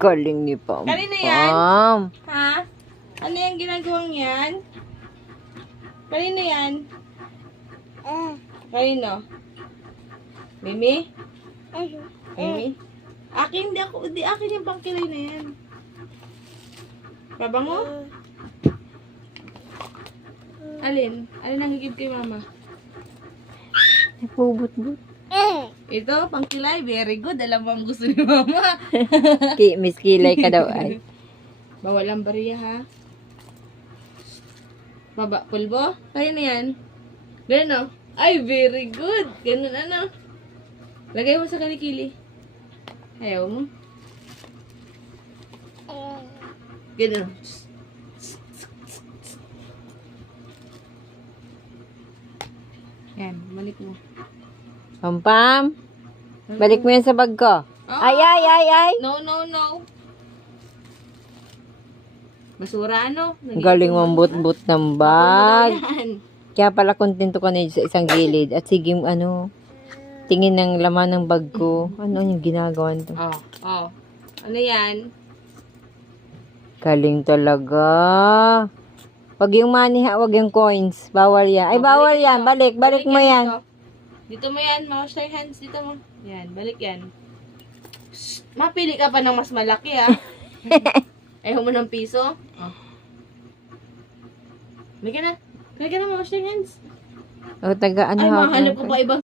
Galing ni Pam. Kanino yan? Pam. Ha? Ano yung ginagawang yan? Kanino yan? Kanino? Mimi? Mimi? Akin, di akin yung pangkilay na yan. Pabango? Alin? Alin ang higib kay mama? Nagpubot-but. Ito, pangkilay. Very good. Alam mo ang gusto ni mama. Miss Kilay ka daw ay. Bawal ang bariya, ha? Baba, pulbo? Kaya na yan. Ganun, no? Ay, very good. Ganun, ano? Lagay mo sa kalikili. Ayaw mo? Ganun. Yan, balik mo. Pam. Balik mo yan sa bag ko. Ay, ay, ay, ay. No, no, no. Basura, ano? Galing mong but-but ng bag. Yan. Kaya pala kontento ka na sa isang gilid. At sige, ano, tingin ng laman ng bag ko. Ano yung ginagawa nito? Oh, oh. Ano yan? Galing talaga. Wag yung money ha, wag yung coins. Bawal yan. Ay, Oh, bawal balik yan. dito. Balik mo yan. Dito mo yan. Wash your hands. Dito mo. Yan, balik yan. Shh, mapili ka pa ng mas malaki, ha? Ayaw mo ng piso? Oh. Balik ka na. Balik ka na, wash your hands. O, taga, ano Ay, ha? mahanap ko pa ibang